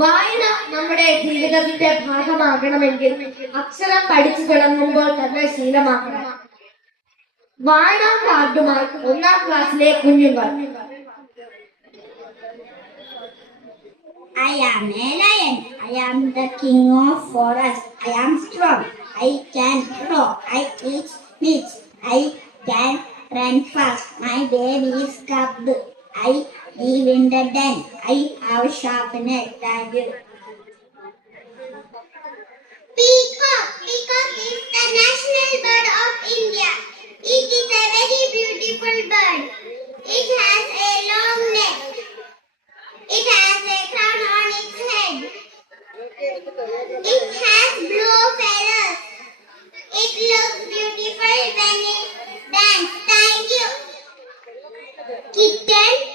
വായന നമ്മുടെ ജീവിതത്തിന്റെ ഭാഗമാകണമെങ്കിൽ അക്ഷരം പഠിച്ചു തുടങ്ങുമ്പോൾ തന്നെ ശീലമാക്കണം വായനാ കാർഡുമായി ഒന്നാം ക്ലാസ്സിലെ കുഞ്ഞുങ്ങൾ I am a lion. I am the king of forest. I am strong. I can grow. I eat meat. I can run fast. My baby is cubed. I live in the den. I, I'll sharpen it than you. Peacock. Peacock is the national bird of India. It is a very beautiful bird. It has a long neck. It has a crown on its head. It has blue feathers. It looks beautiful when it dances. Thank you. Kitten.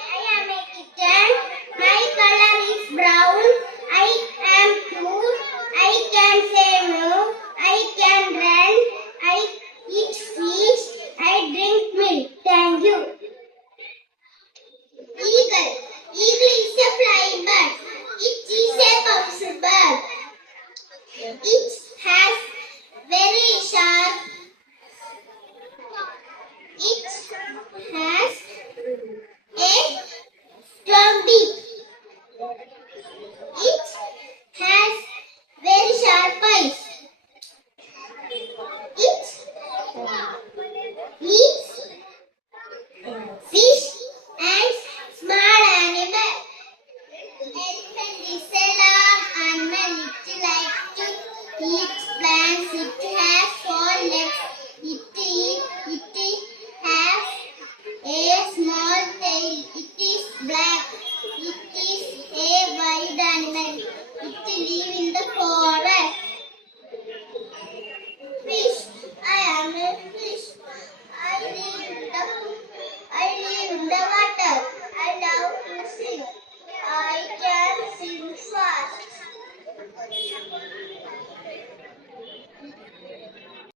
है